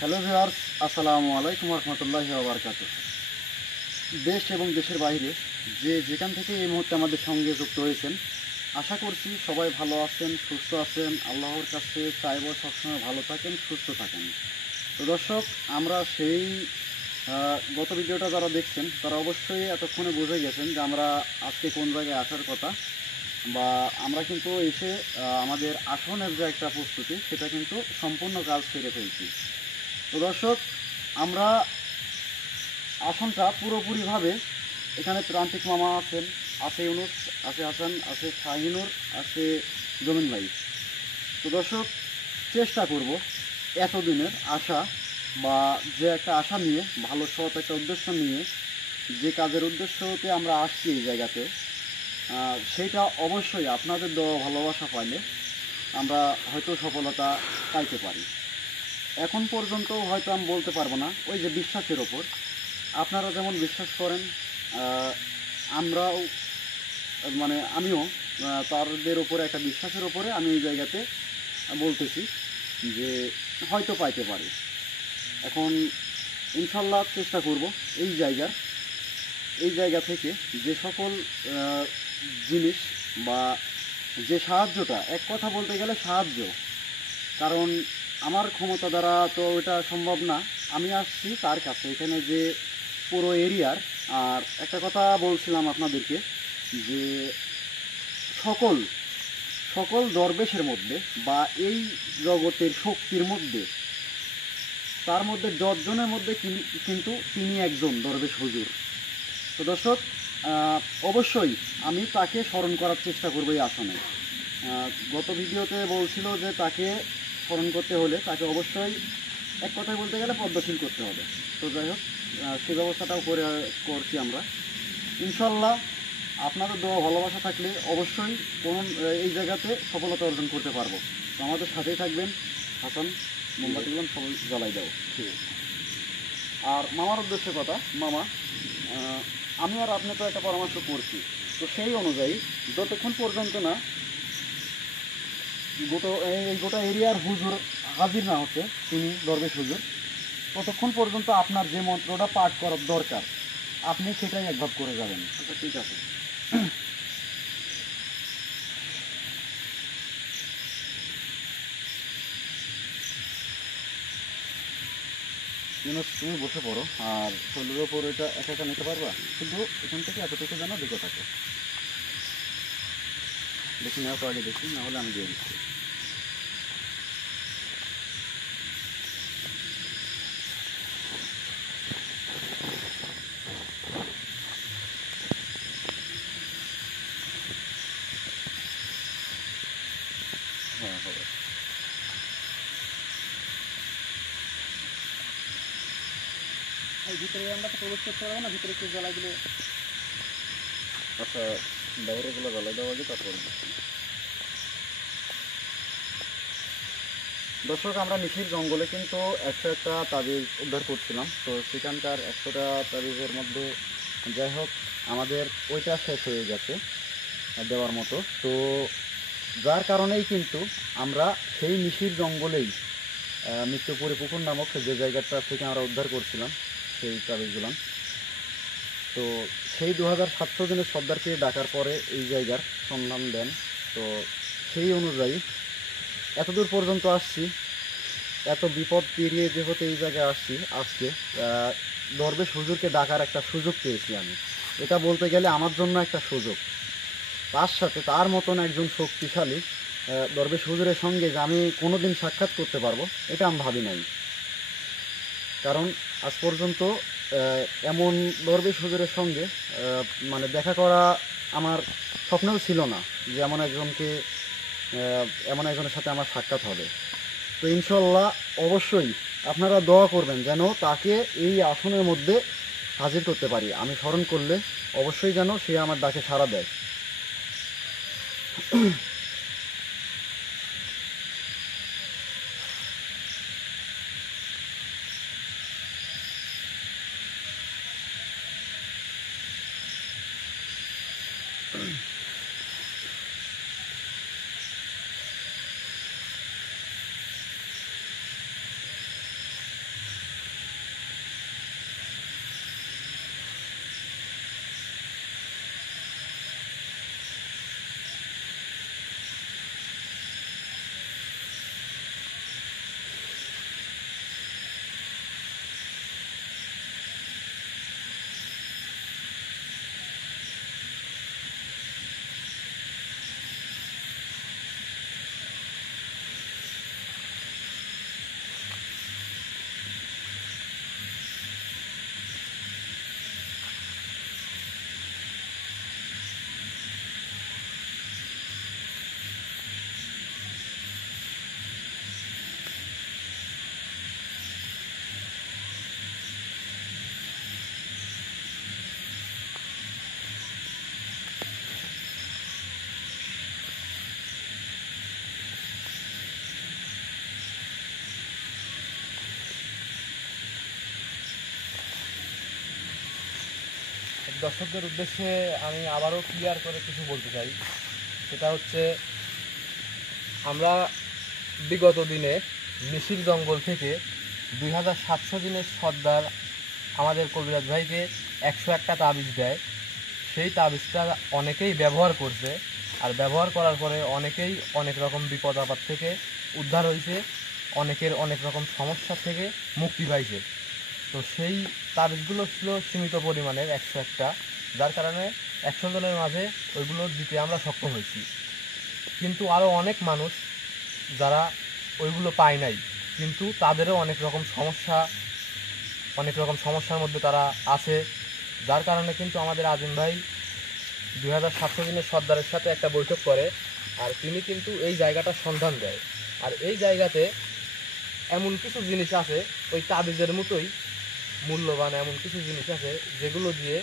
Hello viewers, আসসালামু আলাইকুম রহমতুল্লাহি ওয়া বারাকাতুহু। দেশ এবং দেশের বাইরে যে যেখান থেকে এই মুহূর্তে আমাদের সঙ্গে যুক্ত হয়েছেন, আশা করছি সবাই ভালো আছেন, সুস্থ আছেন। আল্লাহর কাছে চাইব সবসময় ভালো থাকেন, সুস্থ থাকেন। তো দর্শক, আমরা সেই গত ভিডিওটা যারা দেখছেন তারা অবশ্যই এতক্ষণে বুঝে গেছেন যে আমরা আজকে কোন জায়গায় আসার কথা, বা আমরা কিন্তু এসে আমাদের আসনের যে একটা প্রস্তুতি সেটা কিন্তু সম্পূর্ণ কাজ সেরে ফেলছি। তো দর্শক, আমরা আসনটা পুরোপুরিভাবে, এখানে প্রান্তিক মামা আছেন, আছে ইউনুস, আছে হাসান, আছে শাহিনুর, আছে জমিন ভাই। তো দর্শক, চেষ্টা করব এতদিনের আশা, বা যে একটা আশা নিয়ে, ভালো সৎ একটা উদ্দেশ্য নিয়ে যে কাজের উদ্দেশ্যতে আমরা আসছি এই জায়গাতে, সেইটা অবশ্যই আপনাদের দেওয়া ভালোবাসা পাইলে আমরা হয়তো সফলতা পাইতে পারি। এখন পর্যন্ত হয়তো আমি বলতে পারবো না, ওই যে বিশ্বাসের ওপর আপনারা যেমন বিশ্বাস করেন, আমরাও, মানে আমিও তাদের ওপরে একটা বিশ্বাসের ওপরে আমি এই জায়গাতে বলতেছি যে হয়তো পাইতে পারি। এখন ইনশাল্লাহ চেষ্টা করব এই জায়গা থেকে যে সকল জিনিস, বা যে সাহায্যটা, এক কথা বলতে গেলে সাহায্য, কারণ আমার ক্ষমতা দ্বারা তো ওটা সম্ভব না। আমি আসছি তার কাছে, এখানে যে পুরো এরিয়ার। আর একটা কথা বলছিলাম আপনাদেরকে, যে সকল সকল দরবেশের মধ্যে, বা এই জগতের শক্তির মধ্যে, তার মধ্যে 10 জনের মধ্যে কিন্তু তিনি একজন দরবেশ হুজুর। তো দর্শক, অবশ্যই আমি তাকে স্মরণ করার চেষ্টা করবো এই আসনে। গত ভিডিওতে বলছিল যে তাকে স্মরণ করতে হলে তাকে অবশ্যই, এক কথায় বলতে গেলে, পদ্মশীল করতে হবে। তো যাই হোক, সেই ব্যবস্থাটাও করছি আমরা ইনশাল্লাহ। আপনাদের দোয়া ভালোবাসা থাকলে অবশ্যই কোন এই জায়গাতে সফলতা অর্জন করতে পারবো। তো আমাদের সাথেই থাকবেন। হাসান, মোমবাতিগুলো সবাই জ্বালাই দাও। আর মামার উদ্দেশ্যে কথা, মামা, আমি আর আপনি তো একটা পরামর্শ করছি, তো সেই অনুযায়ী যতক্ষণ পর্যন্ত না গোটা এরিয়ার হুজুর হাজির না হচ্ছে, তিনি দরবেশ হুজুর, ততক্ষণ পর্যন্ত আপনার যে মন্ত্রটা পাঠ করার দরকার আপনি সেটাই একভাব করে যাবেন। আচ্ছা, ঠিক আছে। তুমি বসে পড়ো, আর শরীরের ওপর এটা একা একা নিতে পারবা, কিন্তু এখান থেকে এতটুকু যেন দিকে থাকে। দেখি নেওয়ার আগে দেখি, না হলে আমি দিয়ে দিচ্ছি। হ্যাঁ, হবে। এই ভিতরে আমরা তো প্রবেশ করতে পারবো না, ভিতরে একটু জ্বালাই দিলে। আচ্ছা, বাইরেগুলো জ্বালাই দেওয়া আগে তারপর। দর্শক, আমরা নিশির জঙ্গলে কিন্তু 101টা তাবিজ উদ্ধার করছিলাম। তো সেখানকার 100টা তাবিজের মধ্যে, যাই হোক, আমাদের ওইটা শেষ হয়ে গেছে দেওয়ার মতো। তো যার কারণেই কিন্তু আমরা সেই নিশির জঙ্গলেই, মৃত্যুপুরী পুকুর নামক যে জায়গাটা থেকে আমরা উদ্ধার করছিলাম সেই তাবিজগুলো, তো সেই 2700 জনের সর্দারকে ডাকার পরে এই জায়গার সন্ধান দেন। তো সেই অনুযায়ী এতদূর পর্যন্ত আসছি, এত বিপদ পেরিয়ে যেহেতু এই জায়গায় আসছি, আজকে দরবেশ হুজুরকে ডাকার একটা সুযোগ পেয়েছি আমি। এটা বলতে গেলে আমার জন্য একটা সুযোগ। তার সাথে তার মতন একজন শক্তিশালী দরবেশ হুজুরের সঙ্গে যে আমি কোনোদিন সাক্ষাৎ করতে পারবো, এটা আমি ভাবি নাই। কারণ আজ পর্যন্ত এমন দরবেশ হুজুরের সঙ্গে মানে দেখা করা আমার স্বপ্নেও ছিল না, যে এমন একজনের সাথে আমার সাক্ষাৎ হবে। তো ইনশাল্লাহ অবশ্যই আপনারা দোয়া করবেন যেন তাকে এই আসনের মধ্যে হাজির করতে পারি। আমি স্মরণ করলে অবশ্যই যেন সে আমার ডাকে সাড়া দেয়। দর্শকদের উদ্দেশ্যে আমি আবারও ক্লিয়ার করে কিছু বলতে চাই। সেটা হচ্ছে, আমরা বিগত দিনে মিশির জঙ্গল থেকে 2700 দিনের সর্দার আমাদের কবিরাজ ভাইকে 101টা তাবিজ দেয়। সেই তাবিজটা অনেকেই ব্যবহার করছে, আর ব্যবহার করার পরে অনেকেই অনেক রকম বিপদ আপদ থেকে উদ্ধার হয়েছে, অনেকের অনেক রকম সমস্যা থেকে মুক্তি পাইছে। তো সেই তাবিজগুলো ছিল সীমিত পরিমাণের 101টা, যার কারণে 100 জনের মাঝে ওইগুলো দিতে আমরা সক্ষম হয়েছি। কিন্তু আরও অনেক মানুষ যারা ওইগুলো পায় নাই, কিন্তু তাদেরও অনেক রকম সমস্যার মধ্যে তারা আছে, যার কারণে কিন্তু আমাদের আজিম ভাই 2700 দিনের সর্দারের সাথে একটা বৈঠক করে, আর তিনি কিন্তু এই জায়গাটার সন্ধান দেয়। আর এই জায়গাতে এমন কিছু জিনিস আছে, ওই তাবিজের মতোই মূল্যবান এমন কিছু জিনিস আছে যেগুলো দিয়ে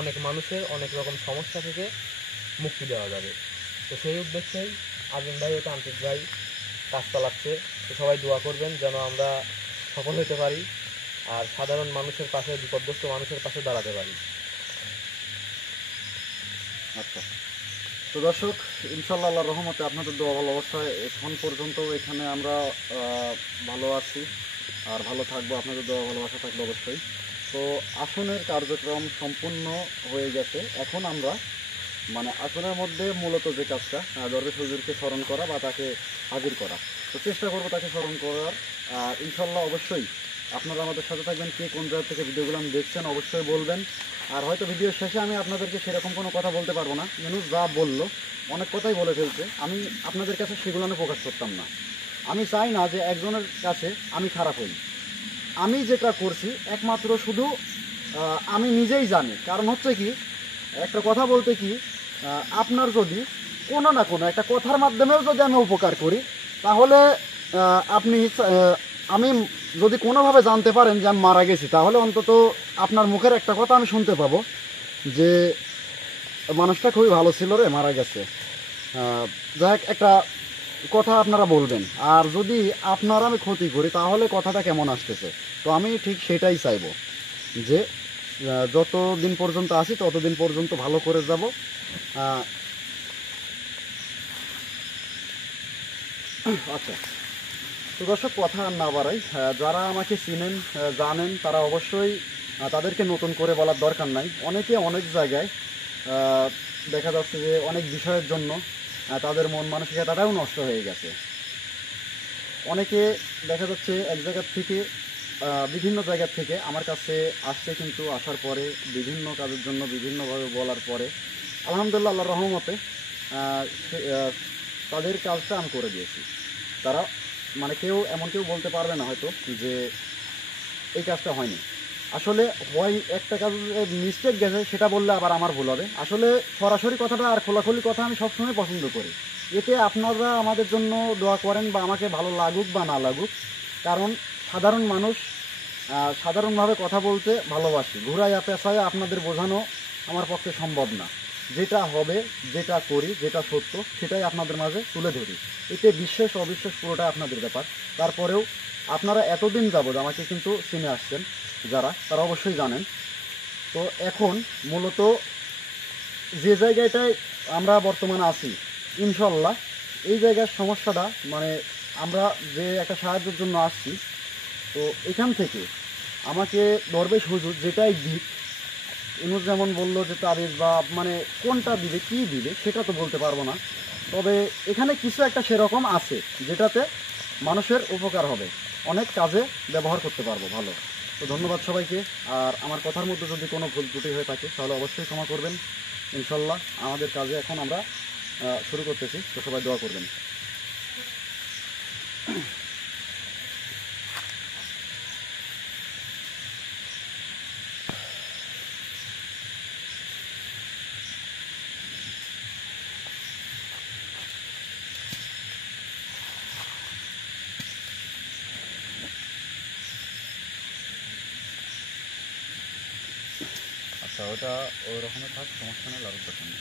অনেক মানুষের অনেক রকম সমস্যা থেকে মুক্তি দেওয়া যাবে। তো সেই উদ্দেশ্যেই আজিম ভাই ও তান্ত্রিক ভাই কাজ চালাচ্ছে। তো সবাই দোয়া করবেন যেন আমরা সফল হতে পারি, আর সাধারণ মানুষের পাশে, বিপদগ্রস্ত মানুষের পাশে দাঁড়াতে পারি। আচ্ছা, তো দর্শক, ইনশাল্লাহ আল্লাহর রহমতে আপনাদের দোয়া ভালোবাসায় এখন পর্যন্ত এখানে আমরা ভালো আছি আর ভালো থাকবো। আপনাদের দোয়া ভালোবাসা থাকলে অবশ্যই। তো আসনের কার্যক্রম সম্পূর্ণ হয়ে গেছে। এখন আমরা আসনের মধ্যে মূলত যে কাজটা, দরবেশ হুজুরকে স্মরণ করা বা তাকে হাজির করা, তো চেষ্টা করবো তাকে স্মরণ করার। আর ইনশাল্লাহ অবশ্যই আপনারা আমাদের সাথে থাকবেন। কে কোন জায়গা থেকে ভিডিওগুলো আমি দেখছেন অবশ্যই বলবেন। আর হয়তো ভিডিওর শেষে আমি আপনাদেরকে সেরকম কোনো কথা বলতে পারবো না। মানুষ যা বললো, অনেক কথাই বলে ফেলছে, আমি আপনাদের কাছে সেগুলো আমি প্রকাশ করতাম না। আমি চাই না যে একজনের কাছে আমি খারাপ হই। আমি যেটা করছি একমাত্র শুধু আমি নিজেই জানি। কারণ হচ্ছে কি, একটা কথা বলতে কি, আপনার যদি কোনো না কোনো একটা কথার মাধ্যমেও যদি আমি উপকার করি, তাহলে আমি যদি কোনোভাবে জানতে পারেন যে আমি মারা গেছি, তাহলে অন্তত আপনার মুখের একটা কথা আমি শুনতে পাবো যে মানুষটা খুবই ভালো ছিল রে, মারা গেছে। যাই হোক, একটা কথা আপনারা বলবেন। আর যদি আপনারা আমি ক্ষতি করি, তাহলে কথাটা কেমন আসতেছে। তো আমি ঠিক সেটাই চাইবো যে যতদিন পর্যন্ত আসি ততদিন পর্যন্ত ভালো করে যাব। আচ্ছা, তো দর্শক, কথা আর না বাড়াই। যারা আমাকে চিনেন, জানেন, তারা অবশ্যই, তাদেরকে নতুন করে বলার দরকার নাই। অনেকে অনেক জায়গায় দেখা যাচ্ছে যে অনেক বিষয়ের জন্য তাদের মন মানসিকতাটাও নষ্ট হয়ে গেছে। অনেকে দেখা যাচ্ছে এক জায়গার থেকে, বিভিন্ন জায়গা থেকে আমার কাছে আসছে, কিন্তু আসার পরে বিভিন্ন কাজের জন্য বিভিন্নভাবে বলার পরে আলহামদুলিল্লাহ আল্লাহর রহমতে তাদের কাজটা আমি করে দিয়েছি। তারা কেউ কেউ বলতে পারবে না হয়তো যে এই কাজটা হয়নি। আসলে হয় একটা কাজ মিস্টেক গেছে, সেটা বললে আবার আমার ভুল হবে। আসলে সরাসরি কথাটা আর খোলাখুলি কথা আমি সবসময় পছন্দ করি। এতে আপনারা আমাদের জন্য দোয়া করেন, বা আমাকে ভালো লাগুক বা না লাগুক, কারণ সাধারণ মানুষ সাধারণভাবে কথা বলতে ভালোবাসি। ঘুরাইয়া পেঁচাইয়া আপনাদের বোঝানো আমার পক্ষে সম্ভব না। যেটা হবে, যেটা করি, যেটা সত্য, সেটাই আপনাদের মাঝে তুলে ধরি। এতে বিশ্বাস অবিশ্বাস পুরোটাই আপনাদের ব্যাপার। তারপরেও আপনারা এতদিন যাবৎ আমাকে কিন্তু চিনে আসছেন, যারা, তারা অবশ্যই জানেন। তো এখন মূলত যে জায়গাটায় আমরা বর্তমানে আছি, ইনশাল্লাহ এই জায়গার সমস্যাটা, আমরা যে একটা সাহায্যের জন্য আসছি, তো এখান থেকে আমাকে দরবেশ হুজুর যেটাই দিক, ইনুস যেমন বললো যে তাবিজ বা কোনটা দিবে, কী দিবে, সেটা তো বলতে পারবো না। তবে এখানে কিছু একটা সেরকম আছে যেটাতে মানুষের উপকার হবে, অনেক কাজে ব্যবহার করতে পারবো ভালো। তো ধন্যবাদ সবাইকে। আর আমার কথার মধ্যে যদি কোনো ভুল ত্রুটি হয়ে থাকে তাহলে অবশ্যই ক্ষমা করবেন। ইনশাল্লাহ আমাদের কাজে এখন আমরা শুরু করতেছি, তো সবাই দোয়া করবেন। আচ্ছা, ওটা ওই রকমের থাক, সমস্যা নেই, লাড়ুর দরকার নেই।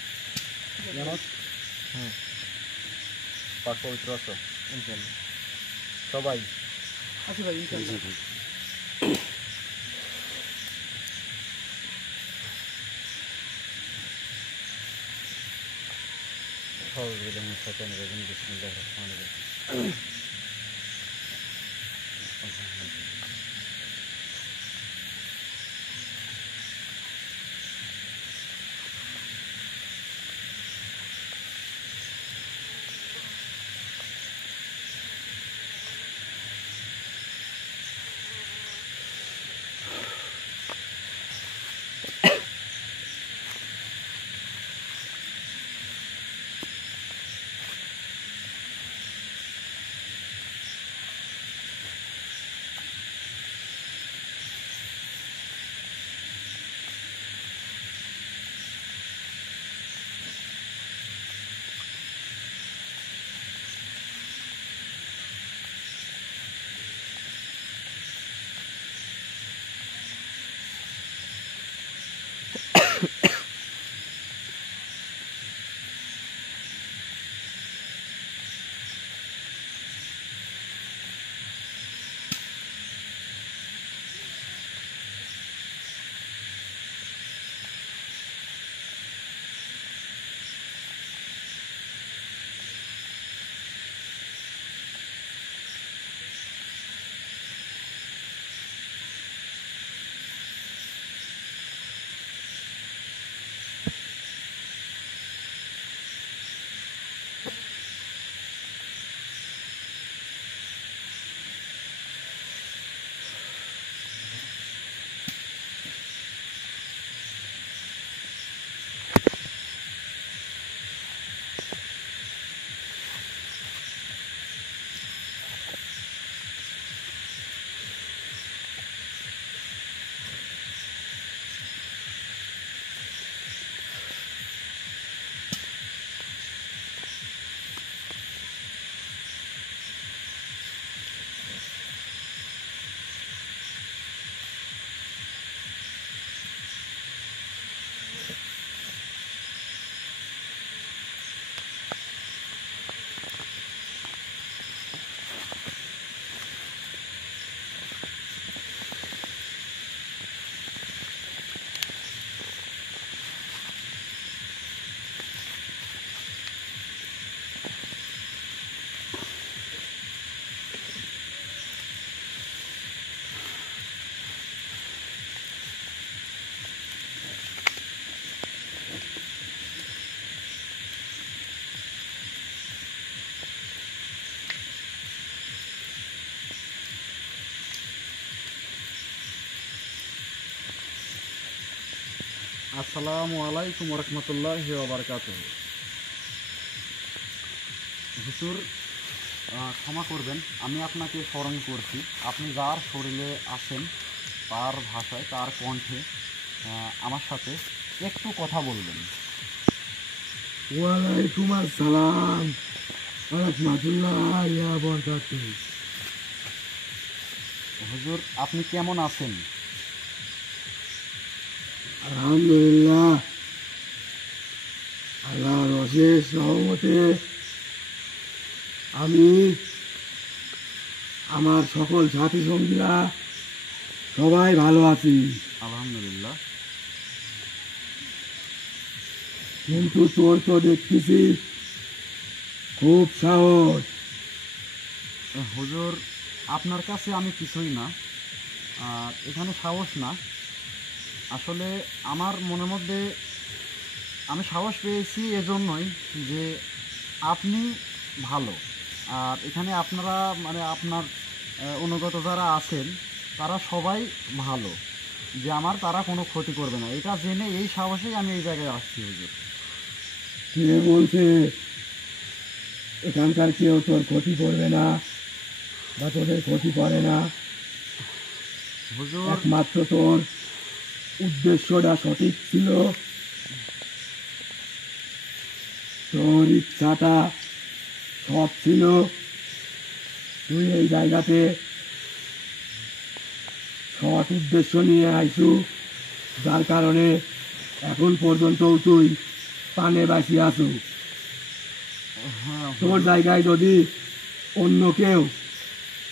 পাক পবিত্র আছো ইনশাল্লাহ সবাই? আচ্ছা ভাই, ইনশাল্লাহ। আসসালামু আলাইকুম রহমতুল্লাহি ওয়া বারাকাতুহু। হুজুর, ক্ষমা করবেন, আমি আপনাকে স্মরণ করছি। আপনি যার শরীরে আছেন তার ভাষায়, তার কণ্ঠে আমার সাথে একটু কথা বলবেন। ওয়ালাইকুম আসসালাম রাহমাতুল্লাহি ওয়া বারাকাতুহু। হুজুর, আপনি কেমন আছেন? আলহামদুলিল্লাহ, আল্লাহর অশেষ রহমতে আমি, আমার সকল সাথী সঙ্গীরা সবাই ভালো আছি। আলহামদুলিল্লাহ। কিন্তু তোর তো দেখতেছি খুব সাহস। হুজুর, আপনার কাছে আমি কিছুই না, এখানে সাহস না। আসলে আমার মনের মধ্যে আমি সাহস পেয়েছি এজন্যই যে আপনি ভালো, আর এখানে আপনারা মানে আপনার অনুগত যারা আছেন তারা সবাই ভালো, যে আমার তারা কোনো ক্ষতি করবে না, এটা জেনে এই সাহসেই আমি এই জায়গায় আসছি। হুজুর, কে বলছে এখানকার কেউ তোর ক্ষতি করবে না বা তোদের ক্ষতি করে না? হুজুর, একমাত্র তোর উদ্দেশ্যটা সঠিক ছিল, তোর ইচ্ছাটা সৎ ছিল। তুই এই জায়গাতে সৎ উদ্দেশ্য নিয়ে আইসু, যার কারণে এখন পর্যন্ত তুই পানে বাসি আসু। হ্যাঁ তোর জায়গায় যদি অন্য কেউ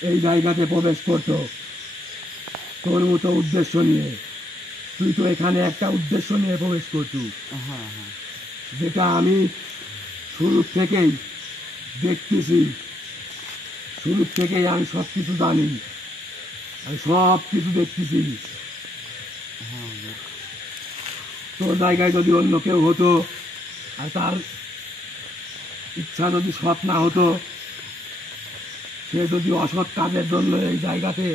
এই জায়গাতে প্রবেশ করতো তোর মতো উদ্দেশ্য নিয়ে, তুই তো এখানে একটা উদ্দেশ্য নিয়ে প্রবেশ করছু, হ্যাঁ হ্যাঁ যেটা আমি শুরু থেকেই দেখতেছি, শুরু থেকেই আমি সব কিছু জানি, আমি সব কিছু দেখতেছি। হ্যাঁ হুজুর। তোর জায়গায় যদি অন্য কেউ হতো আর তার ইচ্ছা যদি সৎ না হতো, সে যদি অসৎ কাজের জন্য এই জায়গাতে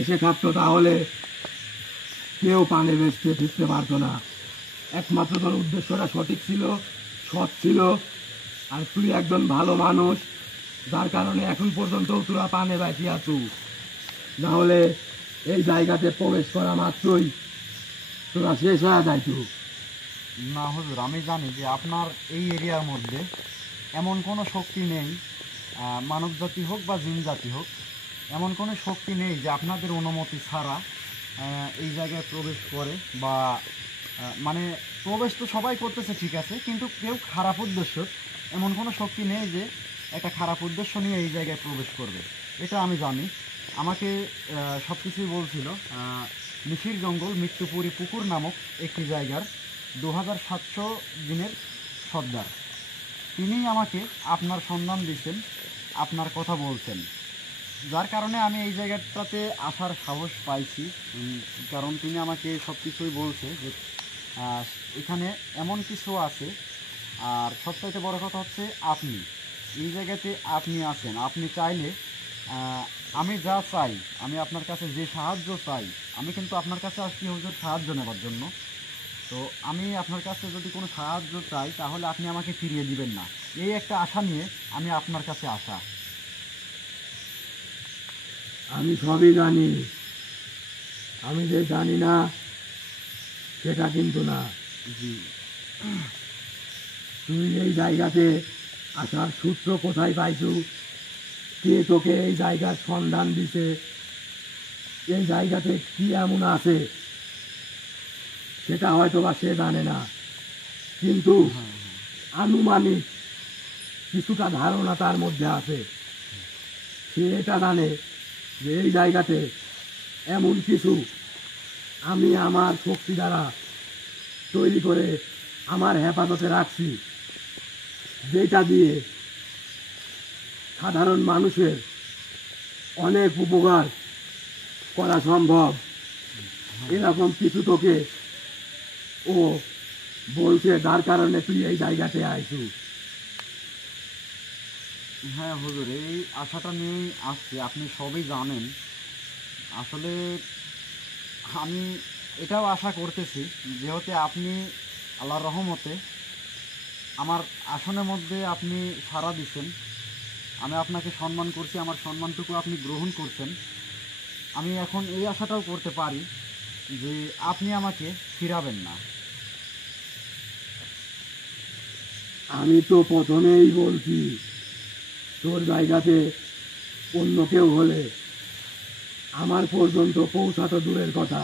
এসে থাকতো, তাহলে কেউ পানে বেচতে ফিরতে পারতো না। একমাত্র তোর উদ্দেশ্যটা সঠিক ছিল, সৎ ছিল, আর তুই একজন ভালো মানুষ, যার কারণে এখন পর্যন্ত তোরা পানে বেঁচে আছো। না হলে এই জায়গাতে প্রবেশ করা মাত্রই তোরা শেষ হয়ে যাইতো। না হুজুর, আমি জানি যে আপনার এই এরিয়ার মধ্যে এমন কোনো শক্তি নেই, মানব জাতি হোক বা জিন জাতি হোক, এমন কোনো শক্তি নেই যে আপনাদের অনুমতি ছাড়া এই জায়গায় প্রবেশ করে বা মানে প্রবেশ তো সবাই করতেছে ঠিক আছে, কিন্তু কেউ খারাপ উদ্দেশ্য, এমন কোনো শক্তি নেই যে একটা খারাপ উদ্দেশ্য নিয়ে এই জায়গায় প্রবেশ করবে। এটা আমি জানি। আমাকে সব কিছুই বলছিল নিশির জঙ্গল মৃত্যুপুরী পুকুর নামক একটি জায়গার 2700 দিনের সর্দার, তিনিই আমাকে আপনার সন্ধান দিয়েছেন, আপনার কথা বলছেন, যার কারণে আমি এই জায়গাটাতে আসার সাহস পাইছি। কারণ তিনি আমাকে সব কিছুই বলছে যে আহ, এখানে এমন কিছু আছে। আর সবচাইতে বড় কথা হচ্ছে আপনি এই জায়গাতে আপনি আছেন, আপনি চাইলে আমি যা চাই, আমি আপনার কাছে যে সাহায্য চাই, আমি কিন্তু আপনার কাছে আসছি হুজুর সাহায্য নেবার জন্য। তো আমি আপনার কাছে যদি কোনো সাহায্য চাই তাহলে আপনি আমাকে ফিরিয়ে দিবেন না, এই একটা আশা নিয়ে আমি আপনার কাছে আসা। আমি সবই জানি, আমি যে জানি না সেটা কিন্তু না। জি। তুই এই জায়গাতে আসার সূত্র কোথায় পাইছু? কে তোকে এই জায়গার সন্ধান দিছে? এই জায়গাতে কি এমন আছে সেটা হয়তো বা সে জানে না, কিন্তু আনুমানিক কিছুটা ধারণা তার মধ্যে আছে। সে এটা জানে যে এই জায়গাতে এমন কিছু আমি আমার শক্তি দ্বারা তৈরি করে আমার হেফাজতে রাখছি, যেটা দিয়ে সাধারণ মানুষের অনেক উপকার করা সম্ভব। এরকম কিছু তোকে ও বলছে, যার কারণে তুই এই জায়গাতে আইছু। হ্যাঁ হুজুর, এই আশাটা নিয়েই আসছি, আপনি সবই জানেন। আসলে আমি এটাও আশা করতেছি যেহেতু আপনি আল্লাহর রহমতে আমার আসনের মধ্যে আপনি সাড়া দিচ্ছেন, আমি আপনাকে সম্মান করছি, আমার সম্মানটুকু আপনি গ্রহণ করছেন। আমি এখন এই আশাটাও করতে পারি যে আপনি আমাকে ফিরাবেন না। আমি তো প্রথমেই বলছি, তোর জায়গাতে অন্য কেউ হলে আমার পর্যন্ত পৌঁছাতো দূরের কথা,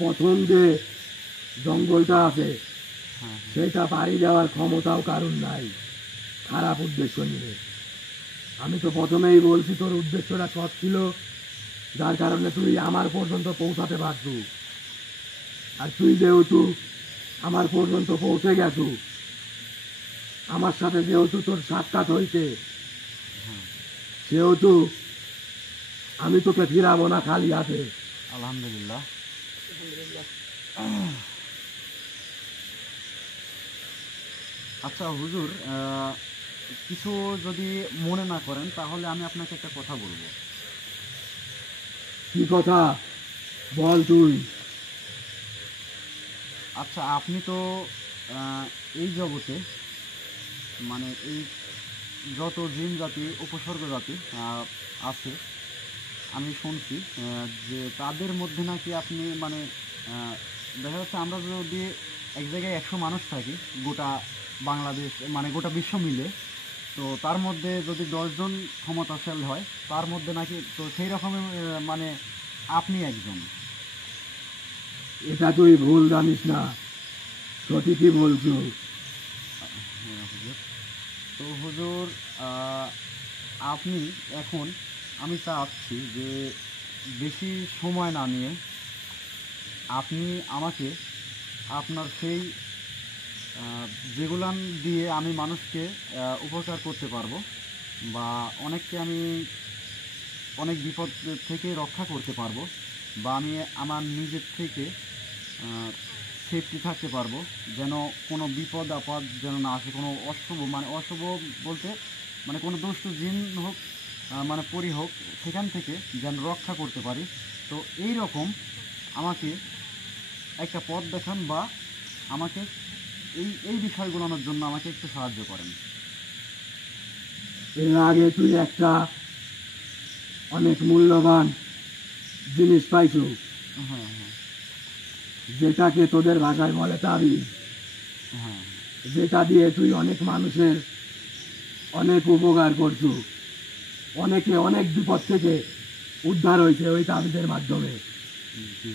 প্রথম যে জঙ্গলটা আছে হ্যাঁ সেটা পাড়ি দেওয়ার ক্ষমতাও কারণ নাই খারাপ উদ্দেশ্য নিয়ে। আমি তো প্রথমেই বলছি তোর উদ্দেশ্যটা সৎ ছিল, যার কারণে তুই আমার পর্যন্ত পৌঁছাতে পারতু। আর তুই যেহেতু আমার পর্যন্ত পৌঁছে গেছু, আমার সাথে যেহেতু তোর সাক্ষাৎ হইতে, সেহেতু আমি তোকে ফিরাবো না খালি হাতে। আলহামদুলিল্লাহ। আচ্ছা হুজুর, কিছু যদি মনে না করেন তাহলে আমি আপনাকে একটা কথা বলবো। কি কথা বল তুই? আচ্ছা, আপনি তো এই জগতে মানে এই যত জিন জাতি উপসর্গ জাতি আছে, আমি শুনছি যে তাদের মধ্যে নাকি আপনি মানে দেখা যাচ্ছে আমরা যদি এক জায়গায় 100 মানুষ থাকি গোটা বাংলাদেশ মানে গোটা বিশ্ব মিলে, তো তার মধ্যে যদি 10 জন ক্ষমতাশালী হয় তার মধ্যে নাকি তো সেই রকমের মানে আপনি একজন। এটা তুই ভুল জানিস না, সঠিকই বলছো। হ্যাঁ হুজুর। তো হুজুর, আপনি এখন আমি চাচ্ছি যে বেশি সময় না নিয়ে আপনি আমাকে আপনার সেই যেগুলান দিয়ে আমি মানুষকে উপকার করতে পারবো বা অনেককে আমি অনেক বিপদ থেকে রক্ষা করতে পারবো বা আমি আমার নিজের থেকে সেফটি থাকতে পারবো, যেন কোনো বিপদ আপদ যেন না আসে, কোনো অশুভ বলতে মানে কোনো দুষ্ট জিন হোক মানে পরি হোক, সেখান থেকে যেন রক্ষা করতে পারি। তো এই রকম আমাকে একটা পথ দেখান বা আমাকে এই বিষয়গুলোর জন্য আমাকে একটু সাহায্য করেন। এর আগে তুই একটা অনেক মূল্যবান জিনিস পাইছো, হ্যাঁ হ্যাঁ যেটাকে তোদের ভাষায় বলে তাবিজ, হ্যাঁ যেটা দিয়ে তুই অনেক মানুষের অনেক উপকার করছো, অনেকে অনেক বিপদ থেকে উদ্ধার হয়েছে ওই তাবিজের মাধ্যমে। জি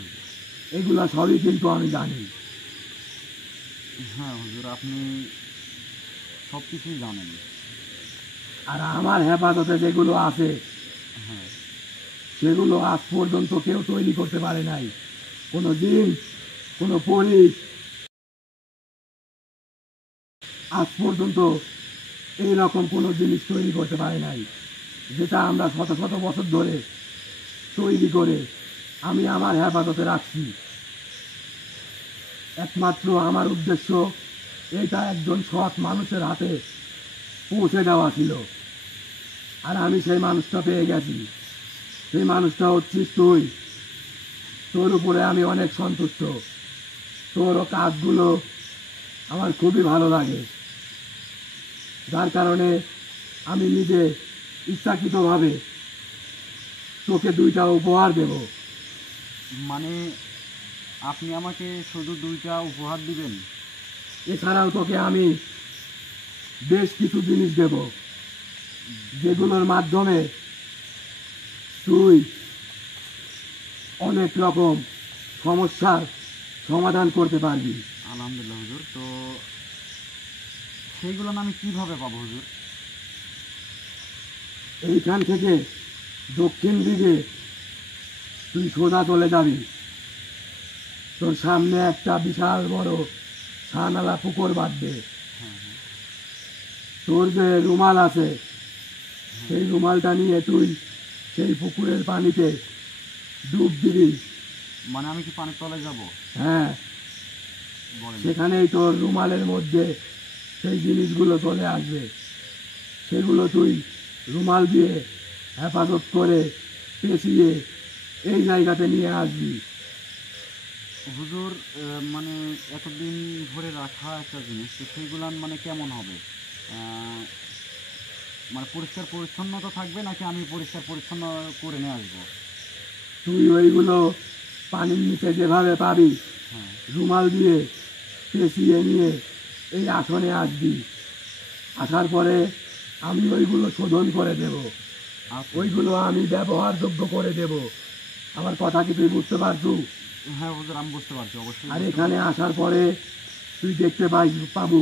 এগুলা সবই কিন্তু আমি জানি। হ্যাঁ হুজুর, আপনি সব কিছুই জানেন। আর আমার হেফাজতে যেগুলো আছে হ্যাঁ সেগুলো আজ পর্যন্ত কেউ তৈরি করতে পারে নাই। কোনো জিন, কোনো পরি আজ পর্যন্ত এইরকম কোনো জিনিস তৈরি করতে পারে নাই, যেটা আমরা শত শত বছর ধরে তৈরি করে আমি আমার হেফাজতে রাখছি। একমাত্র আমার উদ্দেশ্য এটা একজন সৎ মানুষের হাতে পৌঁছে দেওয়া ছিল, আর আমি সেই মানুষটা পেয়ে গেছি। সেই মানুষটা হচ্ছিস তুই। তোর উপরে আমি অনেক সন্তুষ্ট। তোরও কাজগুলো আমার খুবই ভালো লাগে, যার কারণে আমি নিজে ইচ্ছাকৃতভাবে তোকে 2টা উপহার দেব। মানে আপনি আমাকে শুধু 2টা উপহার দিবেন? এছাড়াও তোকে আমি বেশ কিছু জিনিস দেব, যেগুলোর মাধ্যমে তুই অনেক রকম সমস্যার সমাধান করতে পারবি। আলহামদুলিল্লাহ হুজুর। তো সেইগুলো আমি কিভাবে পাবো হুজুর? এইখান থেকে দক্ষিণ দিকে তুই সোজা চলে যাবি। তোর সামনে একটা বিশাল বড় ছানালা পুকুর বাঁধবে। হ্যাঁ হ্যাঁ তোর যে রুমাল আছে সেই রুমালটা নিয়ে তুই সেই পুকুরের পানিতে ডুব দিবি। মানে আমি কি পানির তলায় যাব? হ্যাঁ, বলেন। সেখানেই তোর রুমালের মধ্যে সেই জিনিসগুলো চলে আসবে। সেগুলো তুই রুমাল দিয়ে হেফাজত করে পেঁচিয়ে এই জায়গাতে নিয়ে আসবি। হুজুর মানে এতদিন ধরে রাখা একটা জিনিস, তো সেইগুলান মানে কেমন হবে? মানে পরিষ্কার পরিচ্ছন্নতা থাকবে নাকি আমি পরিষ্কার পরিচ্ছন্ন করে নিয়ে আসবো? তুই ওইগুলো পানির নিচে যেভাবে পাবি হ্যাঁ রুমাল দিয়ে পেঁচিয়ে নিয়ে এই আসনে আসবি। আসার পরে আমি ওইগুলো শোধন করে দেব, আচ্ছা। ওইগুলো আমি ব্যবহারযোগ্য করে দেব। আমার কথা কি তুই বুঝতে পারছু? হ্যাঁ হুজুর, আমি বুঝতে পারছি অবশ্যই। আর এখানে আসার পরে তুই দেখতে পাবো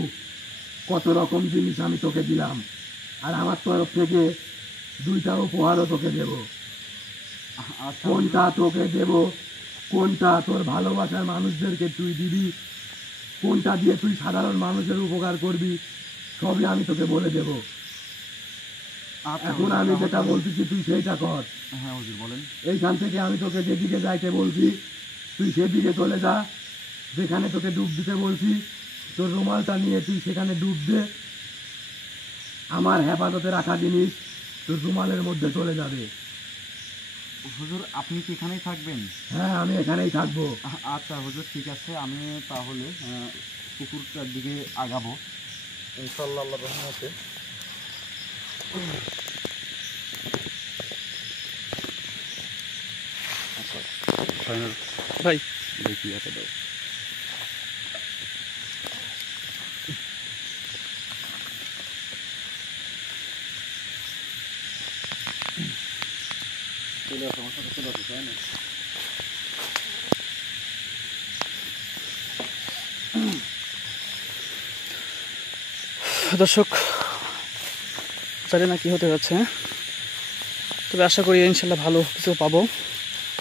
কত রকম জিনিস আমি তোকে দিলাম, আর আমার তরফ থেকে 2টা উপহারও তোকে দেব। আচ্ছা কোনটা তোকে দেব, কোনটা তোর ভালোবাসার মানুষদেরকে তুই দিবি, কোনটা দিয়ে তুই সাধারণ মানুষের উপকার করবি, সবই আমি তোকে বলে দেব। আচ্ছা এখন হুজুর, আমি যেটা তাহলে- বলতেছি তুই সেইটা কর। হ্যাঁ হুজুর বলেন। এইখান থেকে আমি তোকে যেদিকে যাইতে বলছি তুই সেদিকে চলে যা। যেখানে তোকে ডুব দিতে বলছি তোর রুমালটা নিয়ে তুই সেখানে ডুব দে। আমার হেফাজতে রাখা জিনিস তোর রুমালের মধ্যে চলে যাবে। হুজুর আপনি কি এখানেই থাকবেন? হ্যাঁ, আমি এখানেই থাকবো। আচ্ছা হুজুর, ঠিক আছে। আমি তাহলে পুকুরটার দিকে আগাবো ইনশাআল্লাহ আল্লাহর রহমতে। ভাই দেখি এটা দাও। চলে আসো আমার সাথে, চলে আসো, তাই না? দর্শক, জানি না কি হতে যাচ্ছে, তবে আশা করি ইনশাল্লাহ ভালো কিছু পাবো।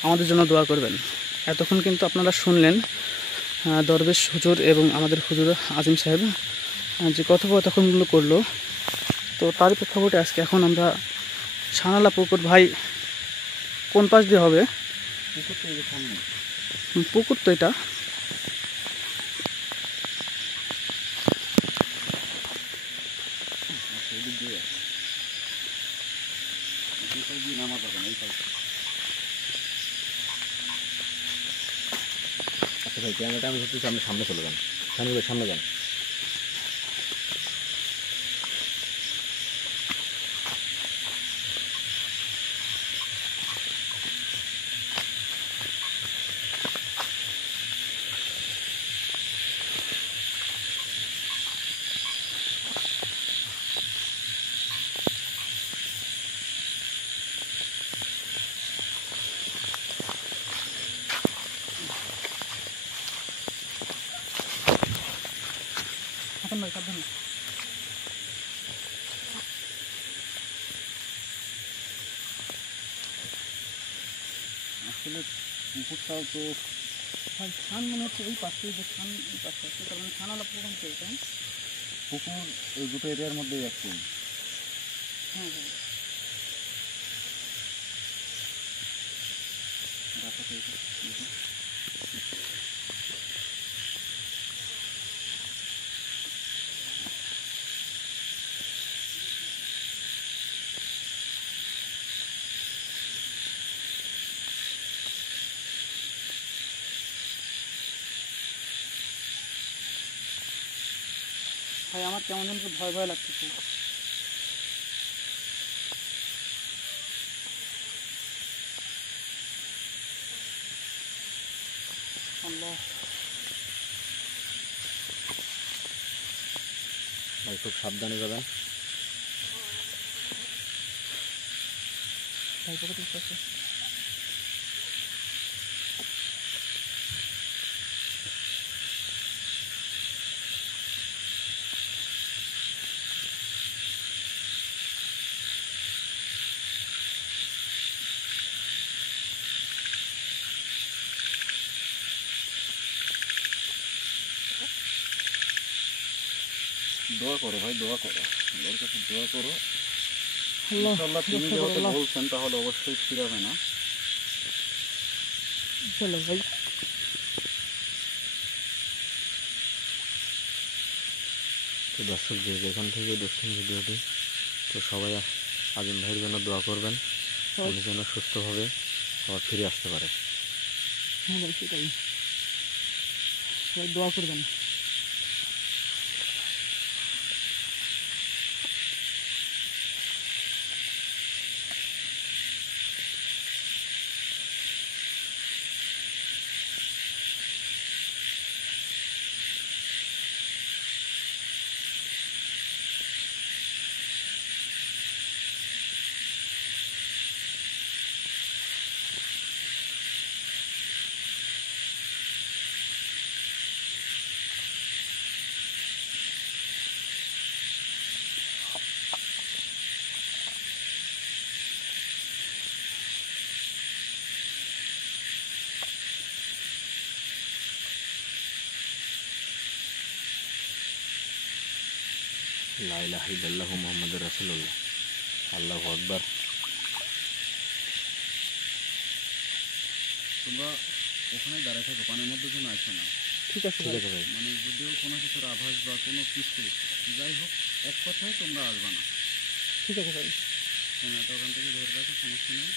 আমাদের জন্য দোয়া করবেন। এতক্ষণ কিন্তু আপনারা শুনলেন দরবেশ হুজুর এবং আমাদের হুজুর আজিম সাহেব যে কথোপকথনগুলো করলো, তো তার প্রেক্ষাপটে আজকে এখন আমরা সানালা পুকুর, ভাই কোন পাশ দিয়ে হবে? পুকুর তো এটা। আচ্ছা ভাই, ক্যামেরাটা আমি ধরতে সামনে সামনে চলে যান, সামনে যান। এখন ভাই সাবধানে। আসলে পুকুরটাও তো ভাই খান মনে হচ্ছে এই পাশে, যে খান এই পাশে আছে, তার মানে সানালা পুকুর তো এটা। পুকুর এই দুটো এরিয়ার মধ্যেই একটি। হ্যাঁ হ্যাঁ। ভাই আমার কেমন যেন একটু ভয় ভয় লাগতেছে। আল্লাহ, ভাই খুব সাবধানে যাবেন। ভাই পকেটে কিছু আছে। দোয়া করো ভাই, দোয়া করো, আল্লাহর কাছে দোয়া করো। আল্লাহ, ইনশাআল্লাহ তিনি রক্ষা করো যেহেতু আল্লাহ। বলছেন তাহলে অবশ্যই ফিরাবে না। চলো ভাই। তো দর্শক, যে যেখান থেকে দেখছেন ভিডিওটি, তো সবাই আজিম ভাইয়ের জন্য দোয়া করবেন, উনি যেন সুস্থভাবে আবার ফিরে আসতে পারে। হ্যাঁ ভাই সেটাই, সবাই দোয়া করবেন। লা ইলাহা ইল্লাল্লাহু মুহাম্মাদুর রাসূলুল্লাহ। আল্লাহু আকবার। তোমরা ওখানে দাঁড়ায় থাকো, পানির মধ্যে কোনো আসো না। ঠিক আছে ঠিক ভাই। আছে ভাই। মানে যদিও কোনো কিছুর আভাস বা কোনো কিছু, যাই হোক, এক কথায় তোমরা আসবে না। ঠিক আছে ভাই। ক্যামেরাটা ওখান থেকে ধরে রাখো, সমস্যা নেই।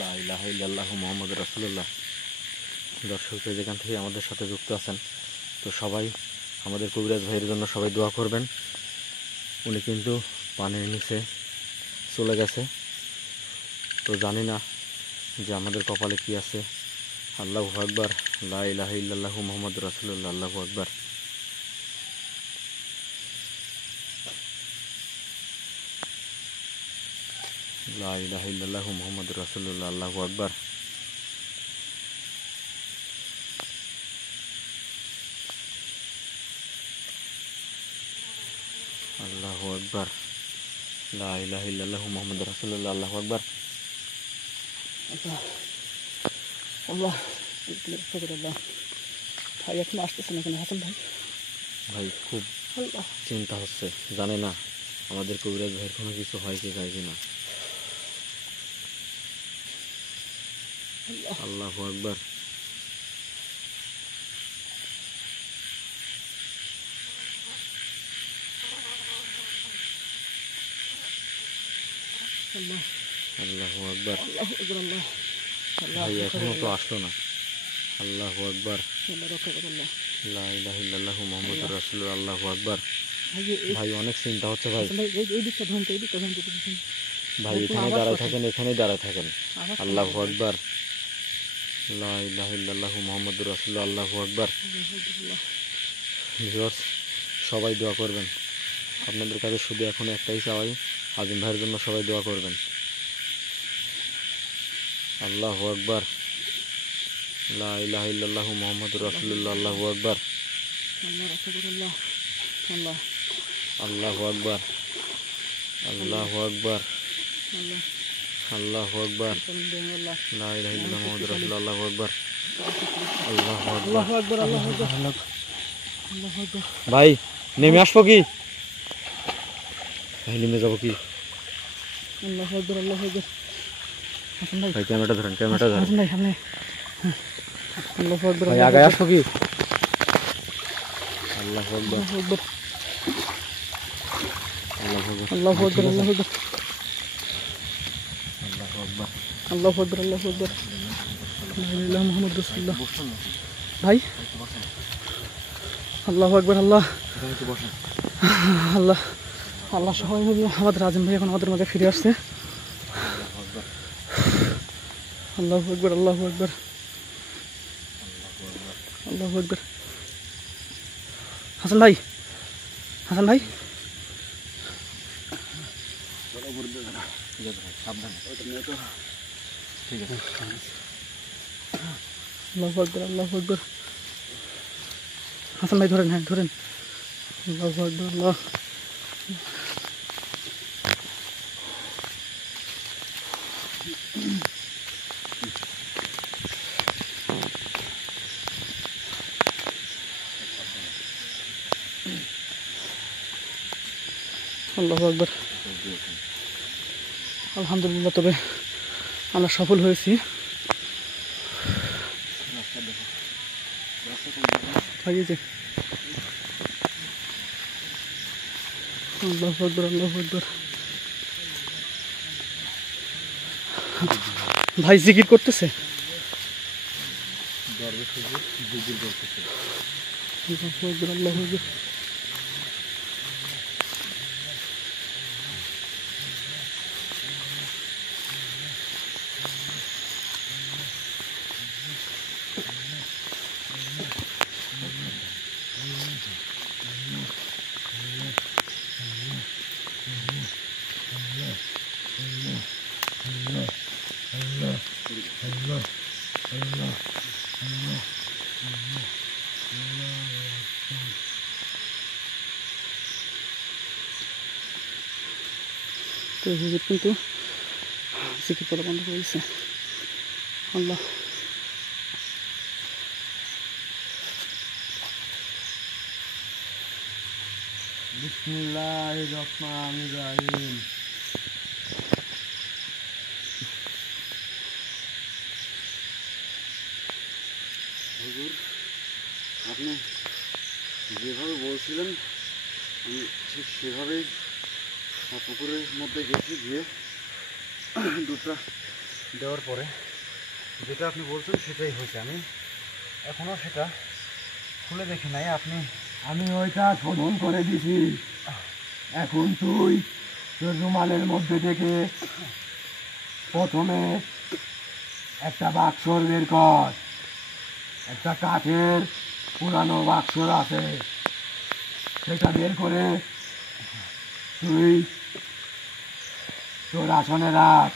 লা ইলাহা ইল্লাল্লাহু মুহাম্মাদুর রাসূলুল্লাহ। দর্শক যেখান থেকে আমাদের সাথে যুক্ত আছেন, তো সবাই আমাদের কবিরাজ ভাইয়ের জন্য সবাই দোয়া করবেন। উনি কিন্তু পানির নিচে চলে গেছে, তো জানি না যে আমাদের কপালে কি আছে। আল্লাহু আকবার, লা ইলাহা ইল্লাল্লাহু মুহাম্মাদুর রাসূলুল্লাহ, আল্লাহু আকবার। লা ইলাহা ইল্লাল্লাহু মুহাম্মাদুর রাসূলুল্লাহ, আল্লাহু আকবার। আল্লাহু আকবার, লা ইলাহা ইল্লাল্লাহু মুহাম্মাদুর রাসূলুল্লাহ, আল্লাহু আকবার। আল্লাহ আল্লাহ আল্লাহ। ভাই এখন আসতেছে না কেন হাসান ভাই? ভাই খুব আল্লাহ চিন্তা হচ্ছে, জানে না আমাদের কবিরাজ ভাইয়ের কোনো কিছু হয় কি যায় কিনা। আল্লাহু আকবার। আল্লাহ আল্লাহু আকবার। আল্লাহ আল্লাহ আল্লাহ ভাই এখনো তো আসলো না। আল্লাহু আকবার, আল্লাহ রক্ষা করে আল্লাহ। লা ইলাহা ইল্লাল্লাহু মুহাম্মাদুর রাসূলুল্লাহ, আল্লাহু আকবার। ভাই ভাই অনেক চিন্তা হচ্ছে ভাই। ভাই এই দিকটা ধরুন, এই দিকটা ধরুন। ভাই এখানে দাঁড়ায় থাকেন, এখানেই দাঁড়ায় থাকেন। আল্লাহু আকবার, লা ইলাহা ইল্লাল্লাহু মুহাম্মাদুর রাসূলুল্লাহ, আল্লাহু আকবার। ভিউয়ার্স সবাই দোয়া করবেন। আপনাদের কাছে শুধু এখন একটাই চাওয়াই, আজিম ভাইয়ের জন্য সবাই দোয়া করবেন। আল্লাহু আকবার, লা ইলাহা ইল্লাল্লাহু মুহাম্মাদুর রাসূলুল্লাহ, আল্লাহু আকবার। আল্লাহ রক্ষা করে আল্লাহ। আল্লাহ আল্লাহু আকবার, আল্লাহু আকবার, আল্লাহ আল্লাহু আকবার, আল্লাহ লা ইলাহা ইল্লাল্লাহু মুহাম্মাদুর রাসূলুল্লাহ, আল্লাহু আকবার। আল্লাহু আকবার। আল্লাহু আকবার আল্লাহু আকবার আল্লাহু আকবার। ভাই নেমে আসবো কি? ভাই নেমে যাবো কি? আল্লাহু আকবার আল্লাহু আকবার। হাসান ভাই ভাই ক্যামেরাটা ধরেন, ক্যামেরাটা ধরেন। হাসান ভাই সামনে। আল্লাহু আকবার ভাই আগে আসবো কি? আল্লাহু আকবার, আল্লাহু আকবার আল্লাহু আকবার, আল্লাহু আকবার আল্লাহু আকবার আল্লাহু আকবার। আল্লাহু আকবার আল্লাহু আকবার। লা ইলাহা ইল্লাল্লাহ মুহাম্মাদুর রাসূলুল্লাহ। ভাই আল্লাহু আকবার। আল্লাহ আল্লাহ আল্লাহ সবাই মিলে আমাদের আজিম ভাই এখন আমাদের মাঝে ফিরে আসছে। আল্লাহু আকবার আল্লাহু আকবার আল্লাহু আকবার। হাসান ভাই, হাসান ভাই আল্লাহু আকবার আল্লাহু আকবার। হাসান ভাই ধরেন, হ্যাঁ ধরেন। আল্লাহু আকবার আল্লাহ। আল্লাহু আকবার। আলহামদুলিল্লাহ, তবে আমরা সফল হয়েছি। ভাই এই যে আল্লাহু আকবার আল্লাহু আকবার। ভাই জিকির করতেছে। আল্লাহু আকবার আল্লাহু আকবার। তো হুজুর কিন্তু জিকির করা বন্ধ করে দিয়েছে। আল্লাহ বিসমিল্লাহির রহমানির রহিম। হুজুর, আপনি যেভাবে বলছিলেন আমি ঠিক সেভাবেই পুকুরের মধ্যে গেছি, গিয়ে দুধটা দেওয়ার পরে যেটা আপনি বলছেন সেটাই হয়েছে। আমি এখনো সেটা খুলে দেখি নাই। আপনি আমি ওইটা শোধন করে দিছি। এখন তুই তোর রুমালের মধ্যে থেকে প্রথমে একটা বাক্স বের কর। একটা কাঠের পুরানো বাক্স আছে, সেটা বের করে তুই তোর আসনে রাখ।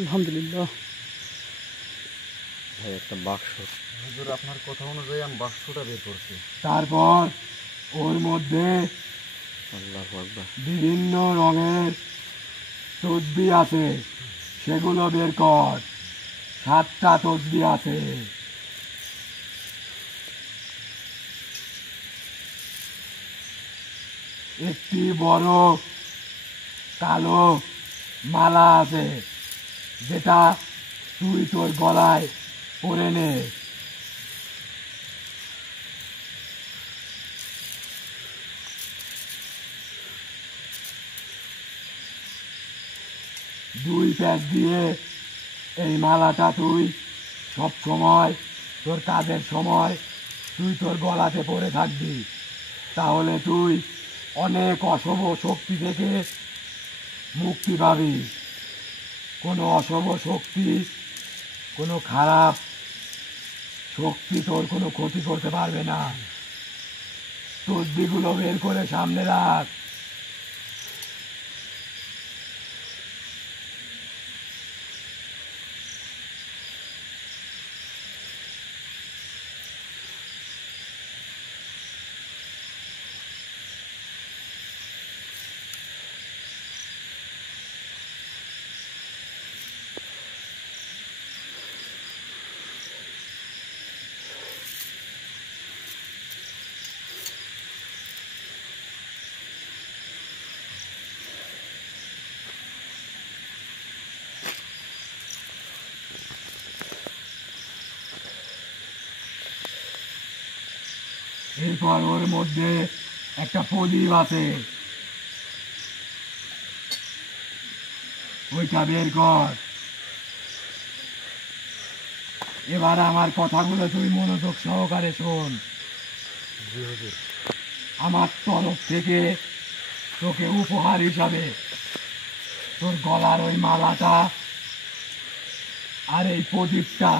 আলহামদুলিল্লাহ। ভাই একটা বাক্স। হুজুর আপনার কথা অনুযায়ী আমি বাক্সটা বের করছি। তারপর ওর মধ্যে আল্লাহু আকবার। বিভিন্ন রঙের তসবি আছে, সেগুলো বের কর। 7টা তসবি আছে। একটি বড় কালো মালা আছে, যেটা তুই তোর গলায় পরে নে। দুই প্যাক দিয়ে এই মালাটা তুই সব সময় তোর কাজের সময় তুই তোর গলাতে পরে থাকবি। তাহলে তুই অনেক অশুভ শক্তি থেকে মুক্তি পাবি। কোনো অশুভ শক্তি, কোনো খারাপ শক্তি তোর কোনো ক্ষতি করতে পারবে না। তসবিগুলো বের করে সামনে রাখ। এরপর ওর মধ্যে একটা প্রদীপ আছে, ওইটা বের কর। এবার আমার কথাগুলো তুই মনোযোগ সহকারে শোন। আমার তরফ থেকে তোকে উপহার হিসাবে তোর গলার ওই মালাটা আর এই প্রদীপটা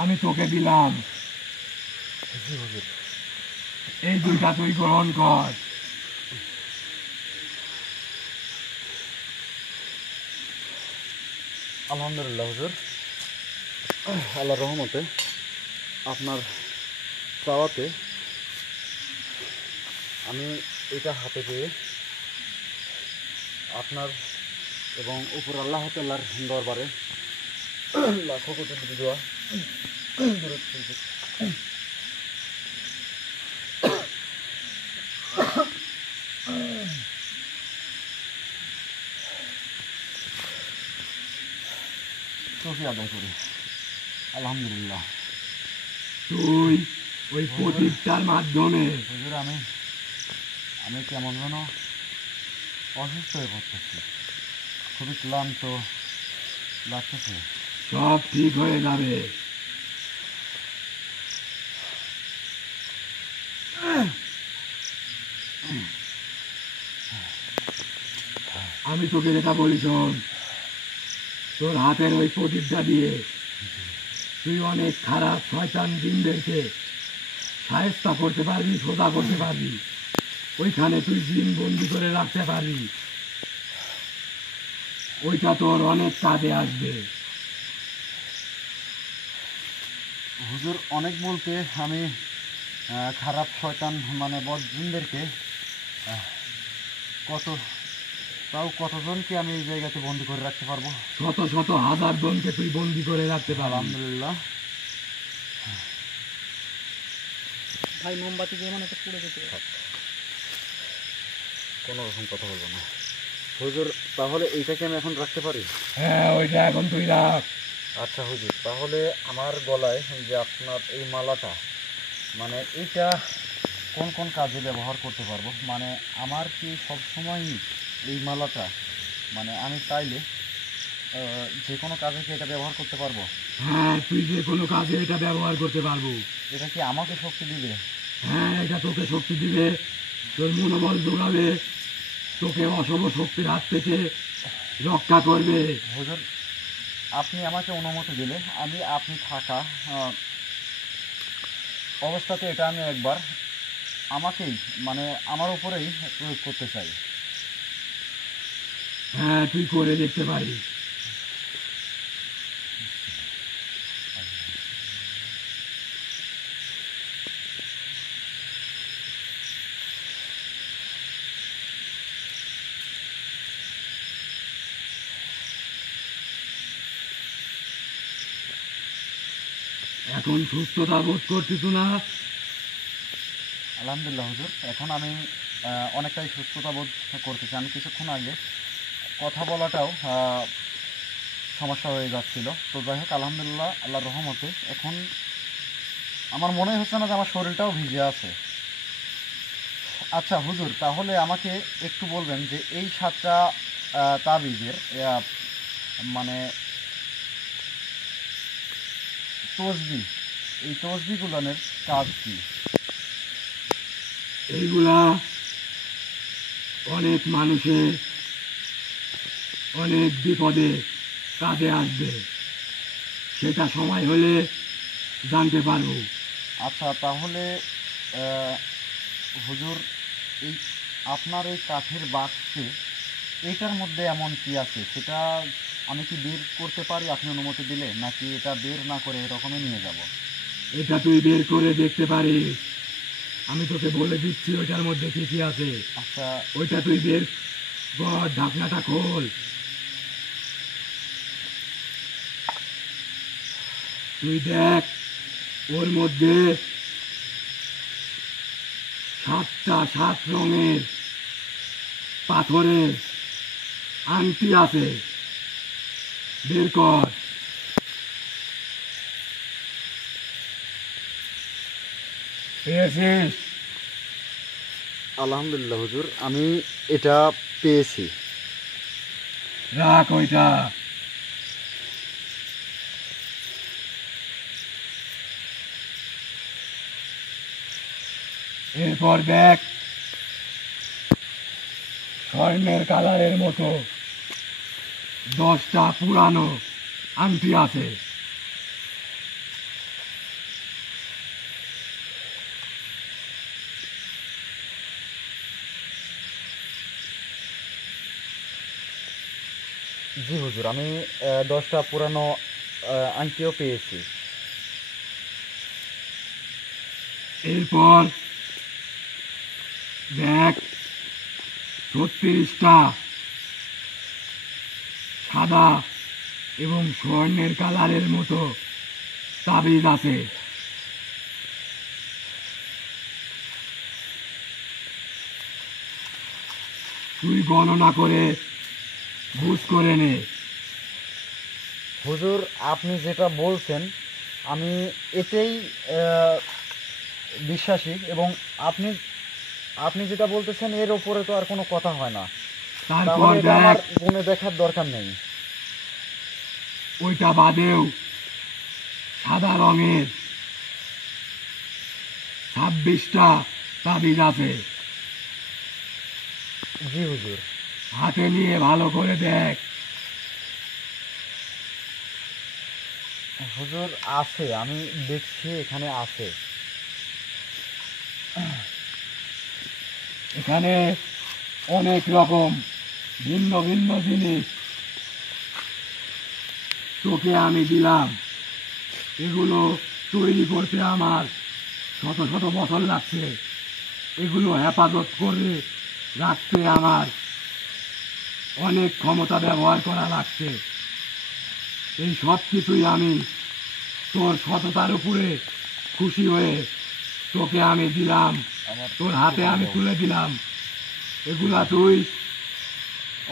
আমি তোকে দিলাম। এই দুইটা তুই গ্রহণ কর। আলহামদুলিল্লাহ হুজুর, আল্লাহর রহমতে আপনার চাওয়াতে আমি এটা হাতে পেয়ে আপনার এবং উপর আল্লাহ তাআলার দরবারে লাখো কোটি দোয়া দরুদ করছি। শুকরিয়া আদায় করি। আলহামদুলিল্লাহ। তুই ওই প্রদীপটার মাধ্যমে হুজুর আমি কেমন যেন অসুস্থ হয়ে পড়তেছি, খুবই ক্লান্ত লাগতেছে। সব ঠিক হয়ে যাবে। আমি তোকে যেটা বলি শোন, তোর হাতের ওই প্রদীপটা দিয়ে তুই অনেক খারাপ শয়তান জিনদেরকে সায়স্তা করতে পারবি, সোজা করতে পারবি। ওইখানে তুই জিন বন্দি করে রাখতে পারবি। ওইটা তোর অনেক কাজে আসবে। হুজুর অনেক বলতে আমি খারাপ শয়তান মানে বদজিনদেরকে কতজনকে আমি এই জায়গাতে বন্দি করে রাখতে পারবো? শত শত হাজার জনকে তুই বন্দি করে রাখতে পারবি। আলহামদুলিল্লাহ। ভাই মোমবাতি দিয়ে মানে একটা পুড়ে যেতে কোনো রকম কথা বলবো না হুজুর। তাহলে এইটাকে আমি এখন রাখতে পারি? হ্যাঁ, ওইটা এখন তুই রাখ। আচ্ছা হুজুর, তাহলে আমার গলায় যে আপনার এই মালাটা, মানে এইটা কোন কোন কাজে ব্যবহার করতে পারবো? মানে আমার কি সবসময়ই এই মালাটা, মানে আমি চাইলে যে কোনো কাজে কি এটা ব্যবহার করতে পারবো? হ্যাঁ, তুই যে কোনো কাজে এটা ব্যবহার করতে পারবো। এটা কি আমাকে শক্তি দিবে? হ্যাঁ, এটা তোকে শক্তি দিবে, তোর মনোবল যোগাবে, তোকে অশুভ শক্তির হাত থেকে রক্ষা করবে। হুজুর, আপনি আমাকে অনুমতি দিলে আমি আপনি থাকা অবস্থাতে এটা আমি একবার আমাকেই, মানে আমার উপরেই প্রয়োগ করতে চাই। হ্যাঁ, তুই করে দেখতে পারিস। এখন সুস্থতা বোধ করছিস না? আলহামদুলিল্লাহ হুজুর, এখন আমি অনেকটাই সুস্থতা বোধ করতেছি। আমি কিছুক্ষণ আগে কথা বলাটাও সমস্যা হয়ে যাচ্ছিল। তো যাই হোক, আলহামদুলিল্লাহ, আল্লাহর রহমতে এখন আমার মনে হচ্ছে না যে আমার শরীরটাও ভিজে আছে। আচ্ছা হুজুর, তাহলে আমাকে একটু বলবেন যে এই 7টা তাবিজের মানে তসবি, এই তসবিগুলোর কাজ কি? এইগুলা অনেক মানুষের অনেক বিপদে কাজে আসবে, সেটা সময় হলে জানতে পারবো। আচ্ছা, তাহলে হুজুর, এই আপনার এই কাঠের বাক্সে এটার মধ্যে এমন কি আছে সেটা আমি কি বের করতে পারি আপনি অনুমতি দিলে, নাকি এটা বের না করে এরকমই নিয়ে যাব? এটা তুই বের করে দেখতে পারিস, আমি তোকে বলে দিচ্ছি ওইটার মধ্যে কি কি আছে। আচ্ছা, ওইটা তুই বের কর, ঢাকনাটা খোল। তুই দেখ, ওর মধ্যে 7টা 7 রঙের পাথরের আংটি আছে, বের কর। পেয়েছিস? আলহামদুলিল্লাহ হুজুর, আমি এটা পেয়েছি। রাখ ওইটা। এরপর দেখ, স্বর্ণের কালারের মতো 10টা পুরানো আংটি আছে। জি হুজুর, আমি 10টা পুরানো আংটিও পেয়েছি। এরপর দেখ, 36টা সাদা এবং স্বর্ণের কালারের মতো তাবিজ আছে। তুই গণনা করে বুঝ করে নে। হুজুর, আপনি যেটা বলছেন আমি এতেই বিশ্বাসী, এবং আপনি আপনি যেটা বলতেছেন এর ওপরে তো আর কোনো কথা হয় না। তারপর তাহলে এটা দেখ, আমার গুণে দেখার দরকার নেই। ওইটা বাদেও সাদা রঙের 26টা তাবিজ আছে। জি হুজুর। হাতে নিয়ে ভালো করে দেখ। হুজুর, আছে, আমি দেখছি এখানে আছে। এখানে অনেক রকম ভিন্ন ভিন্ন জিনিস তোকে আমি দিলাম। এগুলো তৈরি করতে আমার শত শত বছর লাগছে, এগুলো হেফাজত করে রাখতে আমার অনেক ক্ষমতা ব্যবহার করা লাগছে। এই সব কিছুই আমি তোর সততার উপরে খুশি হয়ে তোকে আমি দিলাম, তোর হাতে আমি তুলে দিলাম। এগুলা তুই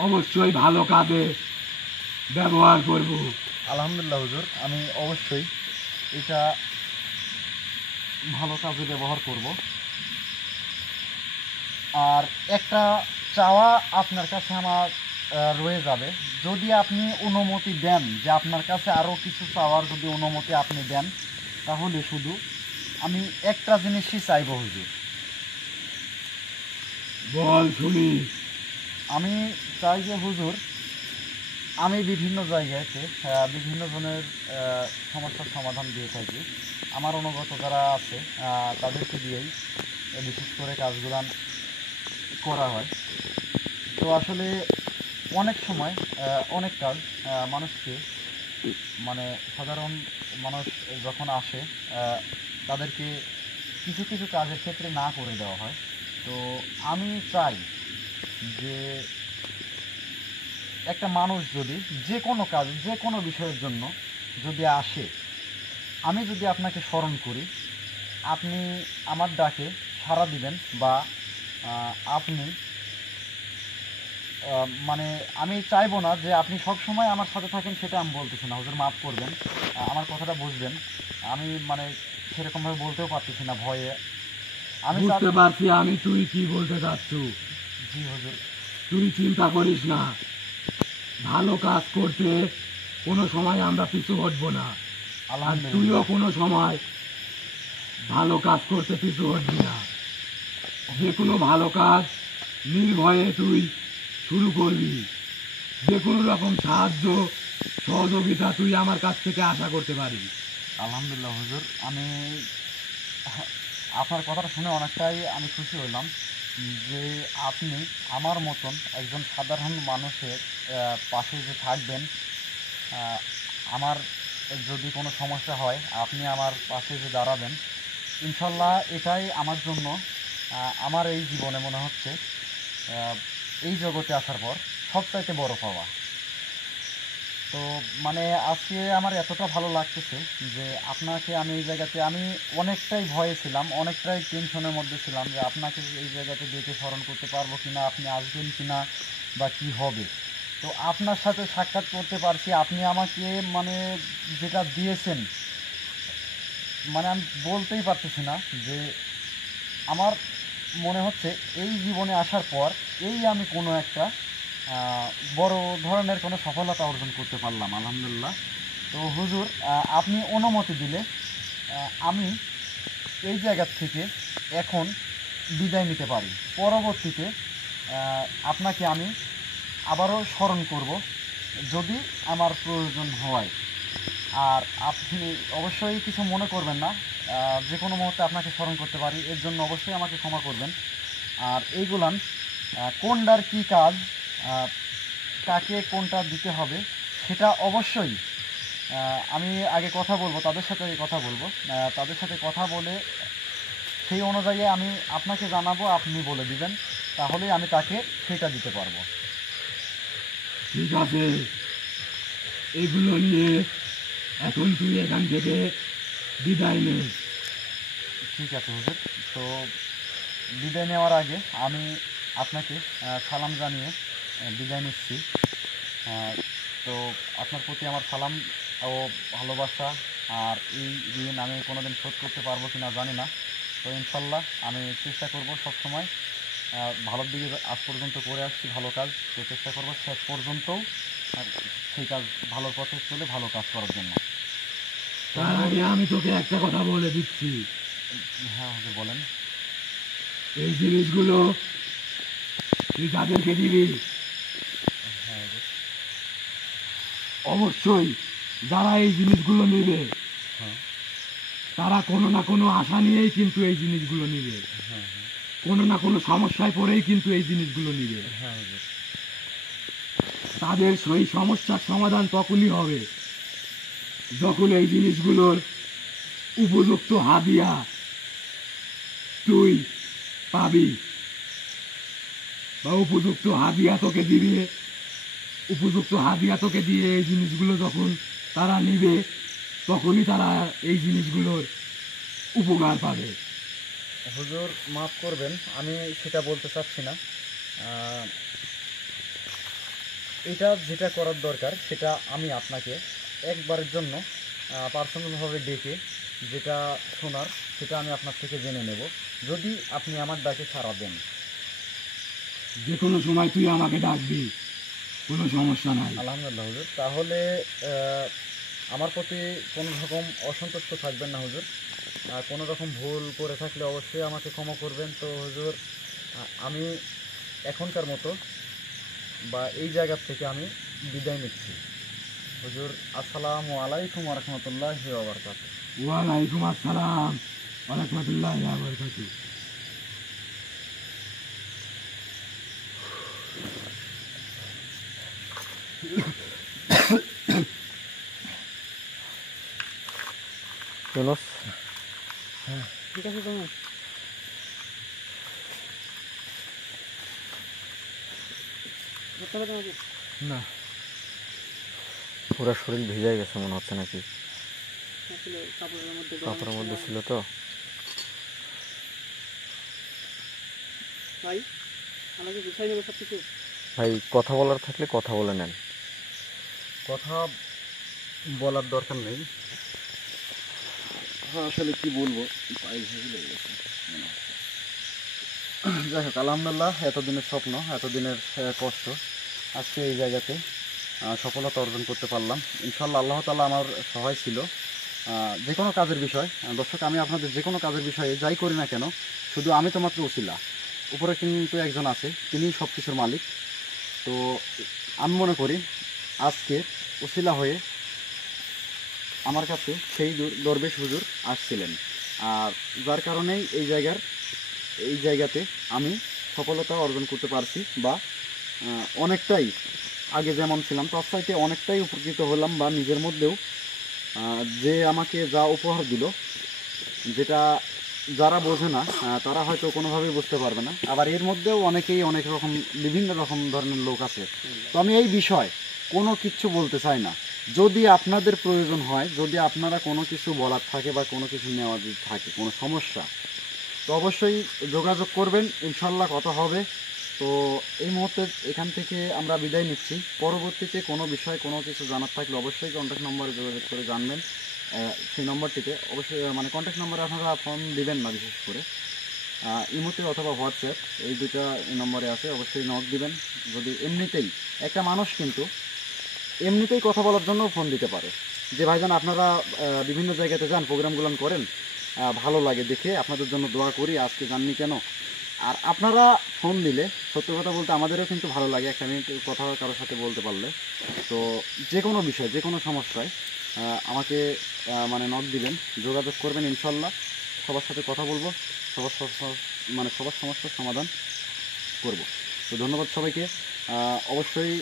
অবশ্যই ভালো কাজে ব্যবহার করবো। আলহামদুলিল্লাহ হুজুর, আমি অবশ্যই এটা ভালো কাজে ব্যবহার করব। আর একটা চাওয়া আপনার কাছে আমার রয়ে যাবে, যদি আপনি অনুমতি দেন যে আপনার কাছে আরও কিছু চাওয়ার যদি অনুমতি আপনি দেন, তাহলে শুধু আমি একটা জিনিসই চাইব হুজুর। বল শুনি। আমি চাই যে হুজুর, আমি বিভিন্ন জায়গাতে বিভিন্ন জনের সমস্যার সমাধান দিয়ে থাকি। আমার অনুগত যারা আছে তাদেরকে দিয়েই বিশেষ করে কাজগুলো করা হয়। তো আসলে অনেক সময় অনেক কাজ মানুষকে, মানে সাধারণ মানুষ যখন আসে তাদেরকে কিছু কিছু কাজের ক্ষেত্রে না করে দেওয়া হয়। তো আমি চাই যে একটা মানুষ যদি যে কোনো কাজ, যে কোনো বিষয়ের জন্য যদি আসে, আমি যদি আপনাকে স্মরণ করি, আপনি আমার ডাকে সাড়া দিবেন, বা আপনি মানে আমি চাইবো না যে আপনি সব সময় আমার সাথে থাকেন, সেটা আমি বলতেছি না হুজুর, মাফ করবেন, আমার কথাটা বুঝবেন। আমি মানে সেরকমভাবে বলতেও পারতেছি না ভয়ে। আমি বুঝতে পারছি আমি তুই কি বলতে চাচ্ছ। জি হুজুর। তুই চিন্তা করিস না, ভালো কাজ করতে কোনো সময় আমরা পিছু হটবো না। আর আলহামদুলিল্লাহ। তুইও কোনো সময় ভালো কাজ করতে পিছু হটবি না। যে কোনো ভালো কাজ নির্ভয়ে তুই শুরু করবি। যে কোনো রকম সাহায্য সহযোগিতা তুই আমার কাছ থেকে আশা করতে পারিস। আলহামদুলিল্লাহ হুজুর, আমি আপনার কথাটা শুনে অনেকটাই আমি খুশি হলাম যে আপনি আমার মতন একজন সাধারণ মানুষের পাশে যে থাকবেন। আমার যদি কোনো সমস্যা হয় আপনি আমার পাশে যে দাঁড়াবেন, ইনশাল্লাহ এটাই আমার জন্য আমার এই জীবনে মনে হচ্ছে এই জগতে আসার পর সবচাইতে বড় পাওয়া। তো মানে আজকে আমার এতটা ভালো লাগতেছে যে আপনাকে আমি এই জায়গাতে, আমি অনেকটাই ভয়ে ছিলাম, অনেকটাই টেনশনের মধ্যে ছিলাম যে আপনাকে এই জায়গাতে দেখে স্মরণ করতে পারবো কিনা, আপনি আসবেন কিনা, বা কি হবে। তো আপনার সাথে সাক্ষাৎ করতে পারছি, আপনি আমাকে মানে যেটা দিয়েছেন, মানে আমি বলতেই পারতেছি না যে আমার মনে হচ্ছে এই জীবনে আসার পর এই আমি কোনো একটা বড় ধরনের কোনো সফলতা অর্জন করতে পারলাম, আলহামদুলিল্লাহ। তো হুজুর, আপনি অনুমতি দিলে আমি এই জায়গা থেকে এখন বিদায় নিতে পারি। পরবর্তীতে আপনাকে আমি আবারও স্মরণ করব যদি আমার প্রয়োজন হয়। আর আপনি অবশ্যই কিছু মনে করবেন না, যে কোনো মুহূর্তে আপনাকে স্মরণ করতে পারি, এর জন্য অবশ্যই আমাকে ক্ষমা করবেন। আর এইগুলান কোনটার কী কাজ, কাকে কোনটা দিতে হবে, সেটা অবশ্যই আমি আগে কথা বলবো, তাদের সাথে আগে কথা বলবো, তাদের সাথে কথা বলে সেই অনুযায়ী আমি আপনাকে জানাবো, আপনি বলে দিবেন, তাহলেই আমি তাকে সেটা দিতে পারবো। ঠিক আছে, এগুলো নিয়ে এখন তুই এখান থেকে বিদায় নে। ঠিক আছে হুজুর। তো বিদায় নেওয়ার আগে আমি আপনাকে সালাম জানিয়ে বিদায় নিচ্ছি। তো আপনার প্রতি আমার সালাম ও ভালোবাসা, আর এই ঋণ আমি কোনোদিন শোধ করতে পারবো কিনা জানি না। তো ইনশাল্লাহ আমি চেষ্টা করব সবসময় ভালোর দিকে, আজ পর্যন্ত করে আসছি ভালো কাজ, তো চেষ্টা করবো শেষ পর্যন্তও সেই কাজ ভালোর পথে চলে ভালো কাজ করার জন্য। তার আগে আমি তোকে একটা কথা বলে দিচ্ছি, হ্যাঁ হুজুর বলেন। এই জিনিসগুলো তুই যাদেরকে দিবি হ্যাঁ হুজুর। অবশ্যই যারা এই জিনিসগুলো নেবে হ্যাঁ তারা কোনো না কোনো আশা নিয়েই কিন্তু এই জিনিসগুলো নিবে, হ্যাঁ কোনো না কোনো সমস্যায় পড়েই কিন্তু এই জিনিসগুলো নিবে। হ্যাঁ হুজুর। তাদের সেই সমস্যার সমাধান তখনই হবে যখন এই জিনিসগুলোর উপযুক্ত হাদিয়া তুই পাবি, বা উপযুক্ত হাদিয়া তোকে দিবে। উপযুক্ত হাদিয়া তোকে দিয়ে এই জিনিসগুলো যখন তারা নিবে, তখনই তারা এই জিনিসগুলোর উপকার পাবে। হুজুর মাফ করবেন, আমি সেটা বলতে চাচ্ছি না। এটা যেটা করার দরকার সেটা আমি আপনাকে একবারের জন্য পার্সোনালভাবে ডেকে যেটা শোনার সেটা আমি আপনার থেকে জেনে নেব, যদি আপনি আমার ডাকে সাড়া দেন। যে কোনো সময় তুই আমাকে ডাকবি, কোনো সমস্যা নাই। আলহামদুলিল্লাহ হুজুর। তাহলে আমার প্রতি কোনো রকম অসন্তুষ্ট থাকবেন না হুজুর। কোনো রকম ভুল করে থাকলে অবশ্যই আমাকে ক্ষমা করবেন। তো হুজুর, আমি এখনকার মতো বা এই জায়গার থেকে আমি বিদায় নিচ্ছি। হুজুর, আসসালামু আলাইকুম ওয়া রাহমাতুল্লাহি ওয়া বারাকাতুহু। ওয়ালাইকুম আসসালাম ওয়া রাহমাতুল্লাহি ওয়া বারাকাতুহু। ইউনুস, ঠিক আছে তোমার না, পুরো শরীর ভিজে গেছে মনে হচ্ছে নাকি? আসলে কাপড়ের মধ্যে কাপড়ের মধ্যে ছিল তো। ভাই আমাকে গুছাই নেবো সব কিছু। ভাই কথা বলার থাকলে কথা বলে নেন। কথা বলার দরকার নেই। হ্যাঁ, আসলে কি বলবো, পায়ে ঘেঁষে লেগে গেছে মনে হচ্ছে। যাই হোক, আলহামদুলিল্লাহ, এতদিনের স্বপ্ন, এতদিনের কষ্ট আজকে এই জায়গাতে সফলতা অর্জন করতে পারলাম। ইনশাল্লাহ আল্লাহ তাআলা আমার সহায় ছিল। যে কোনো কাজের বিষয়, দর্শক, আমি আপনাদের যে কোনো কাজের বিষয়ে যাই করি না কেন, শুধু আমি তো মাত্র উসিলা, উপরে কিন্তু একজন আছে, তিনি সব কিছুর মালিক। তো আমি মনে করি আজকে উসিলা হয়ে আমার কাছে সেই দরবেশ হুজুর আসছিলেন, আর যার কারণেই এই জায়গাতে আমি সফলতা অর্জন করতে পারছি, বা অনেকটাই আগে যেমন ছিলাম তার চাইতে অনেকটাই উপকৃত হলাম, বা নিজের মধ্যেও যে আমাকে যা উপহার দিল, যেটা যারা বোঝে না তারা হয়তো কোনোভাবেই বুঝতে পারবে না। আবার এর মধ্যেও অনেকেই অনেক রকম বিভিন্ন রকম ধরনের লোক আছে। তো আমি এই বিষয় কোনো কিছু বলতে চাই না। যদি আপনাদের প্রয়োজন হয়, যদি আপনারা কোনো কিছু বলার থাকে বা কোনো কিছু নেওয়ার থাকে, কোনো সমস্যা, তো অবশ্যই যোগাযোগ করবেন, ইনশাল্লাহ কথা হবে। তো এই মুহূর্তে এখান থেকে আমরা বিদায় নিচ্ছি। পরবর্তীতে কোনো বিষয় কোনো কিছু জানার থাকলে অবশ্যই কন্ট্যাক্ট নম্বরে যোগাযোগ করে জানবেন। সেই নম্বরটিতে অবশ্যই কন্ট্যাক্ট নম্বরে আপনারা ফোন দিবেন না, বিশেষ করে ইমোতে অথবা হোয়াটসঅ্যাপ, এই দুটো নম্বরে আছে, অবশ্যই নক দিবেন। যদি এমনিতেই একটা মানুষ কিন্তু এমনিতেই কথা বলার জন্য ফোন দিতে পারে, যে ভাইজান আপনারা বিভিন্ন জায়গাতে যান, প্রোগ্রামগুলো করেন, ভালো লাগে দেখে, আপনাদের জন্য দোয়া করি, আজকে জাননি কেন। আর আপনারা ফোন দিলে সত্য কথা বলতে আমাদেরও কিন্তু ভালো লাগে, একটা মিনিট কথা কারোর সাথে বলতে পারলে। তো যে কোনো বিষয়, যে কোনো সমস্যায় আমাকে নক দিবেন, যোগাযোগ করবেন, ইনশাল্লাহ সবার সাথে কথা বলবো, সবার সমস্যার সমাধান করব। তো ধন্যবাদ সবাইকে। অবশ্যই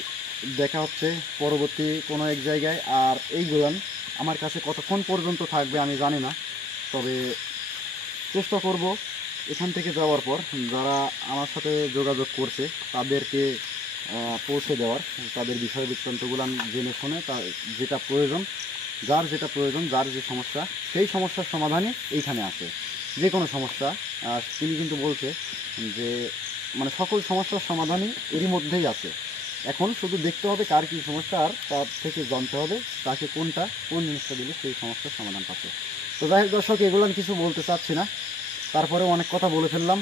দেখা হচ্ছে পরবর্তী কোনো এক জায়গায়। আর এইগুলান আমার কাছে কতক্ষণ পর্যন্ত থাকবে আমি জানি না, তবে চেষ্টা করব এখান থেকে যাওয়ার পর যারা আমার সাথে যোগাযোগ করছে তাদেরকে পৌঁছে দেওয়ার, তাদের বিষয় বৃত্তান্তগুলো জেনে শুনে যেটা প্রয়োজন, যার যে সমস্যা, সেই সমস্যার সমাধানই এইখানে আছে। যে কোনো সমস্যা তিনি কিন্তু বলছে যে সকল সমস্যার সমাধানই এরই মধ্যেই আছে। এখন শুধু দেখতে হবে কার কী সমস্যা, আর তার থেকে জানতে হবে তাকে কোন জিনিসটা দিলে সেই সমস্যার সমাধান পাচ্ছে। তো যাই হোক দর্শক, এগুলো আমি কিছু বলতে চাচ্ছি না, তারপরেও অনেক কথা বলে ফেললাম।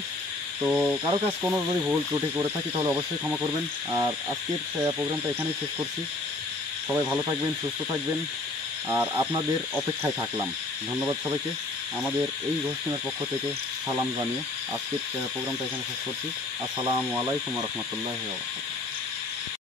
তো কারো কাছে কোনো যদি ভুল ত্রুটি করে থাকি তাহলে অবশ্যই ক্ষমা করবেন। আর আজকের প্রোগ্রামটা এখানেই শেষ করছি। সবাই ভালো থাকবেন, সুস্থ থাকবেন, আর আপনাদের অপেক্ষায় থাকলাম। ধন্যবাদ সবাইকে। আমাদের এই ঘোষণার পক্ষ থেকে সালাম জানিয়ে আজকের প্রোগ্রামটা এখানে শেষ করছি। আসসালামু আলাইকুম ওয়া রাহমাতুল্লাহি ওয়া বারাকাতুহু।